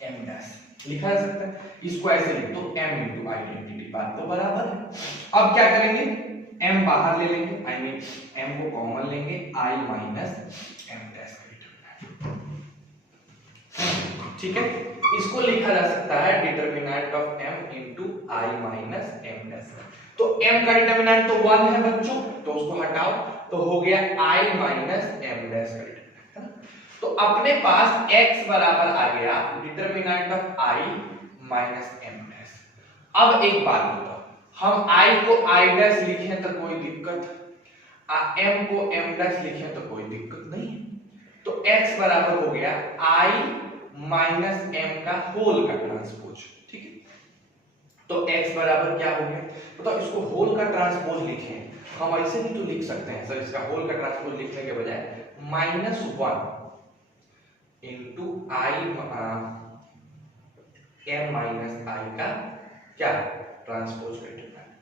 m dash लिखा जा सकता है, इसको ऐसे लिख दो m इंटू आइडेंटिटी, बात तो बराबर है। अब क्या करेंगे, m बाहर ले लेंगे, आई मीन m को कॉमन लेंगे, i माइनस m डैश ठीक है, इसको लिखा जा सकता है determinant of m into i minus m dash. तो m का डिटरमिनेंट तो 1 है बच्चों, तो उसको हटाओ, तो हो गया i माइनस m डैश का डिटरमिनेंट, है ना। तो अपने पास x बराबर आ गया determinant of i minus m dash. अब एक बात बताओ, हम i को i डैश लिखें तो कोई दिक्कत, m को m डैश लिखें तो कोई दिक्कत नहीं है, तो x बराबर हो गया i माइनस m का होल का ट्रांसपोज, ठीक है। तो x बराबर क्या हो गया, बताओ, इसको होल का ट्रांसपोज लिखें, हम ऐसे भी तो लिख सकते हैं सर, इसका होल का ट्रांसपोज लिखने के बजाय minus 1 into i m minus i का क्या ट्रांसपोज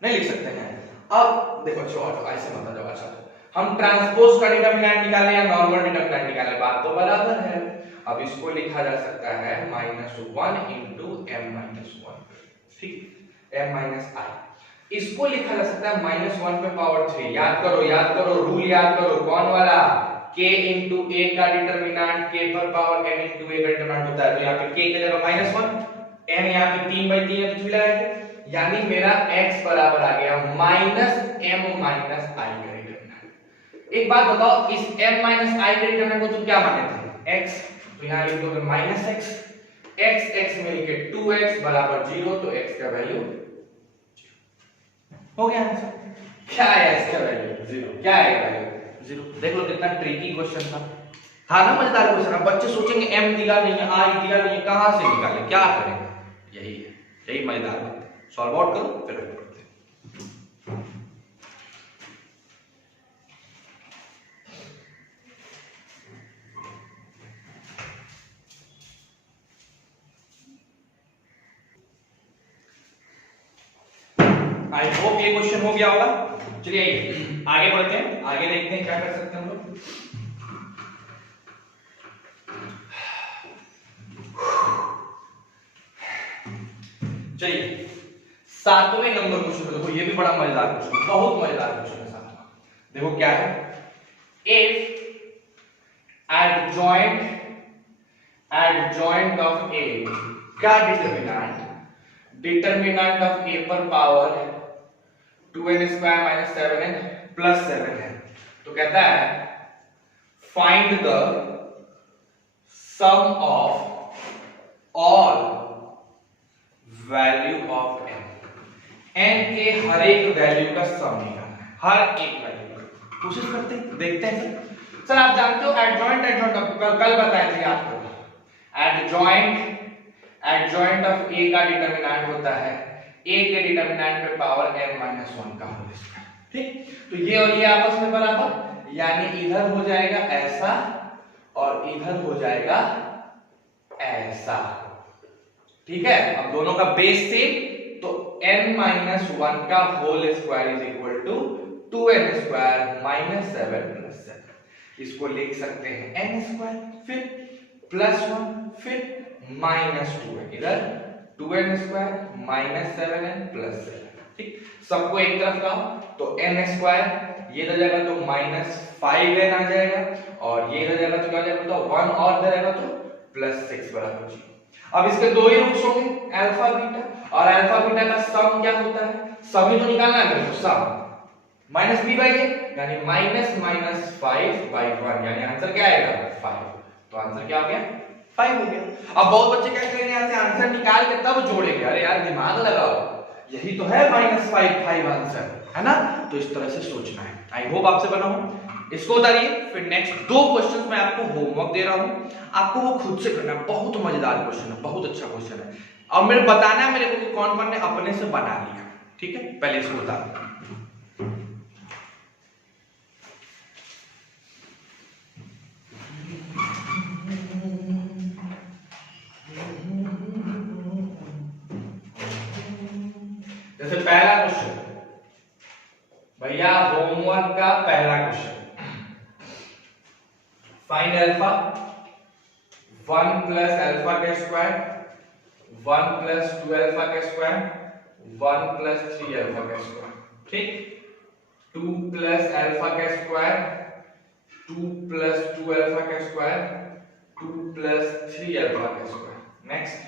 नहीं लिख सकते हैं। अब देखो छोड़ो, ऐसे मत जाओ, अच्छा हम ट्रांसपोज का डिटरमिनेंट निकालें या नॉर्मल डिटरमिनेंट निकालें, बात तो बराबर है। अब इसको लिखा जा सकता है -1 इंटू m माइनस 1, ठीक, m माइनस i, इसको लिखा जा सकता है -1 पे पावर 3। याद करो रूल याद करो, कौन वाला, k इंटू a का डिटरमिनेंट k पर पावर n इंटू a का डिटरमिनेंट होता है, तो यहाँ पे k की जगह -1, n यहाँ पे 3/3 है तो 3 लगाएंगे, यानी मेरा x बराबर आ गया माइनस m माइनस i का डिटरमिनेंट। एक बात बताओ, इस m माइनस i के डिटरमिनेंट को तुम क्या माने थे, x, तो यहाँ लिख दोगे माइनस x, x मिलके 2x बराबर 0, तो x का वैल्यू हो गया आंसर। क्या है इसका वैल्यू, 0, क्या है वैल्यू 0। देख लो कितना ट्रिकी क्वेश्चन था, हाँ ना, मजेदार क्वेश्चन है। बच्चे सोचेंगे m दिया नहीं है, i दिया नहीं है, कहां से निकालें, क्या करें, यही है, यही मजेदार बात है। सॉल्व आउट करो फिर पढ़ते हैं। आई होप ये क्वेश्चन हो गया होगा। चलिए आगे बढ़ते हैं, आगे देखते हैं क्या कर सकते हैं हम लोग। चलिए 7वें नंबर क्वेश्चन देखो, ये भी बड़ा मजेदार क्वेश्चन, बहुत मजेदार क्वेश्चन है 7वां। देखो क्या है, इफ adjoint of A का डिटरमिनेंट ऑफ A पर power 2n square minus 7n plus 7 है, तो कहता है find the sum of all value of n के हर एक वैल्यू का सम निकालना है, हर एक वैल्यू का। कोशिश करते हैं, देखते हैं सर। आप जानते हो एडजॉइंट कल बताए थे आपको, एडजॉइंट ऑफ A का डिटरमिनेंट होता है A के डिटरमिनेंट पे पावर n माइनस 1 का होल स्क्वायर। ठीक, तो ये और ये आपस में बराबर, यानी इधर हो जाएगा ऐसा और इधर हो जाएगा ऐसा। ठीक है, अब दोनों का बेस से तो n माइनस 1 का whole square is equal to 2n square minus 7 plus 7। इसको लिख सकते हैं n स्क्वायर, फिर प्लस 1, फिर माइनस 2n, इधर 2n square minus 7n plus 7। ठीक, सबको एक तरफ लाओ तो n स्क्वायर ये इधर जाएगा तो माइनस 5n आ जाएगा, और ये इधर जाएगा तो क्या जाएगा, तो 1 और इधर जाएगा तो प्लस 6 बराबर 0। अब इसके दो ही रूट्स होंगे, अल्फा बीटा, और अल्फा बीटा का सम क्या होता है, सम ही तो निकालना है, तो सम माइनस b बाई a, यानी माइनस माइनस 5 बाई 1, यानी आंसर क्या आएगा 5। तो आंसर क्या हो गया, 5 हो गया। अब बहुत बच्चे क्या करेंगे, यहां से आंसर निकाल के तब जोड़ेंगे, अरे यार दिमाग लगाओ, यही तो है माइनस 5 आंसर है ना। तो इस तरह से सोचना है। आई होप आपसे बना हो। इसको उतारिए, फिर नेक्स्ट 2 क्वेश्चंस मैं आपको होमवर्क दे रहा हूं, आपको वो खुद से करना है। बहुत मजेदार क्वेश्चन है, बहुत अच्छा क्वेश्चन है, और मेरे बताना है मेरे को कौन कौन ने अपने से बना लिया। ठीक है, पहले इसको उतार। जैसे पहला क्वेश्चन भैया, होमवर्क का पहला question, find alpha 1 plus alpha का स्क्वायर 1 प्लस 2 अल्फा का स्क्वायर 1 प्लस 3 अल्फा का स्क्वायर। ठीक, 2 प्लस अल्फा का स्क्वायर 2 प्लस 2 अल्फा का स्क्वायर 2 प्लस 3 अल्फा का स्क्वायर। नेक्स्ट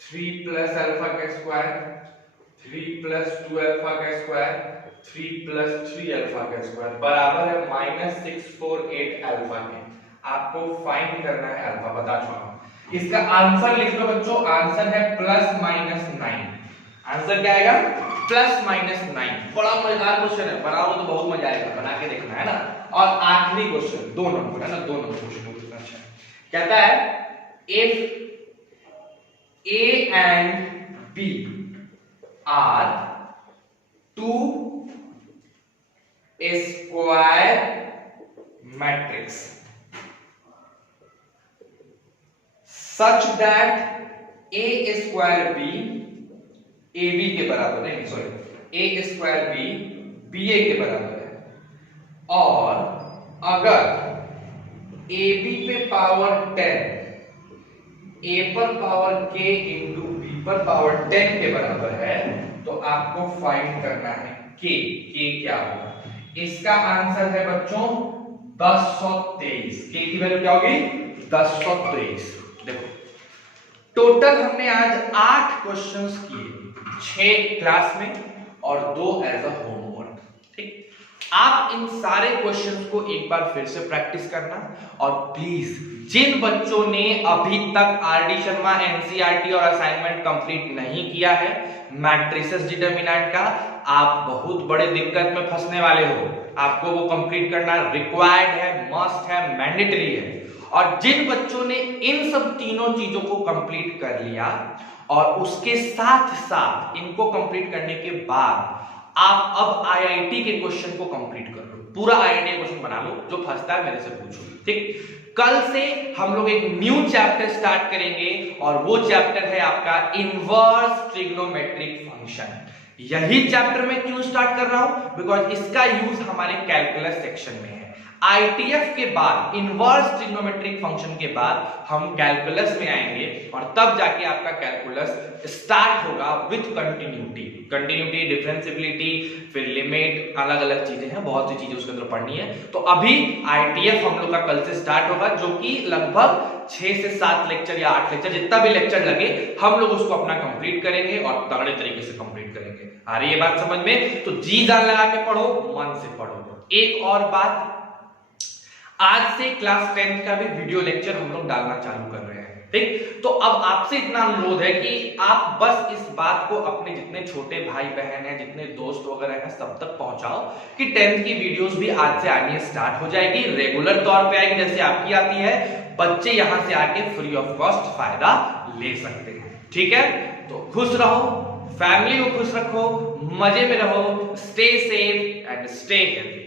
3 प्लस अल्फा का स्क्वायर 3 प्लस 2 अल्फा का स्क्वायर 3 प्लस 3 अल्फा का स्क्वायर बराबर है माइनस 648 अल्फा के। आपको फाइंड करना है अल्फा, बता चुका हूं। इसका आंसर लिख लो बच्चों, आंसर है प्लस माइनस 9। आंसर क्या आएगा, प्लस माइनस 9। बड़ा मजेदार क्वेश्चन है, बनाओ तो बहुत मजा आएगा, बना के देखना है ना। और आखिरी क्वेश्चन 2 नंबर है ना, 2 नंबर क्वेश्चन अच्छा कहता है if A and B are 2 square matrix such that A square B AB के बराबर नहीं, sorry A square B BA के बराबर है, और अगर AB पे पावर 10 A पर पावर k इंटू B पर पावर 10 के बराबर है, तो आपको फाइंड करना है k क्या होगा। इसका आंसर है बच्चों 1023। k की वैल्यू क्या होगी, 1023। देखो टोटल हमने आज 8 क्वेश्चंस किए, 6 क्लास में और 2 एज अ होमवर्क। ठीक, आप इन सारे क्वेश्चंस को एक बार फिर से प्रैक्टिस करना, और प्लीज जिन बच्चों ने अभी तक आर डी शर्मा एनसीईआरटी और असाइनमेंट कंप्लीट नहीं किया है मैट्रिसेस डिटरमिनेंट का, आप बहुत बड़े दिक्कत में फंसने वाले हो। आपको वो कंप्लीट करना रिक्वायर्ड है, मस्ट है, मैंडेटरी है। और जिन बच्चों ने इन सब तीनों चीजों को कंप्लीट कर लिया और उसके साथ साथ इनको कंप्लीट करने के बाद आप अब आईआईटी के क्वेश्चन को कंप्लीट कर लो, पूरा आईआईटी क्वेश्चन बना लो, जो फंसता है मेरे से पूछो। ठीक, कल से हम लोग एक न्यू चैप्टर स्टार्ट करेंगे, और वो चैप्टर है आपका इनवर्स ट्रिग्नोमेट्रिक फंक्शन। यही चैप्टर मैं क्यों स्टार्ट कर रहा हूं, बिकॉज इसका यूज हमारे कैलकुलस सेक्शन में है। आईटीएफ के बाद, इनवर्स ट्रिग्नोमेट्रिक फंक्शन के बाद हम कैलकुलस में आएंगे और तब जाके आपका कैलकुलस स्टार्ट होगा विथ कंटिन्यूटी। कंटिन्यूटी, डिफरेंशिएबिलिटी, फिर लिमिट, अलग अलग चीजें हैं, बहुत सी चीजें उसके अंदर पढ़नी है। तो अभी आईटीएफ हम लोग का कल से स्टार्ट होगा, जो कि लगभग 6 से 7 लेक्चर या 8 लेक्चर, जितना भी लेक्चर लगे हम लोग उसको अपना कंप्लीट करेंगे और तगड़े तरीके से कंप्लीट करेंगे। आ रही है बात समझ में? तो जी जान लगा के पढ़ो, मन से पढ़ो। एक और बात, आज से क्लास 10th का भी वीडियो लेक्चर हम लोग डालना चालू कर रहे हैं, ठीक? तो अब आपसे इतना अनुरोध है कि आप बस इस बात को अपने जितने छोटे भाई बहन हैं, जितने दोस्त वगैरह हैं, सब तक पहुंचाओ कि 10th की वीडियोस भी आज से आनी स्टार्ट हो जाएगी, रेगुलर तौर पे आएगी जैसे आपकी आती है। बच्चे यहां से आके फ्री ऑफ कॉस्ट फायदा ले सकते हैं, ठीक है? तो खुश रहो, फैमिली को खुश रखो, मजे में रहो, stay safe and stay healthy.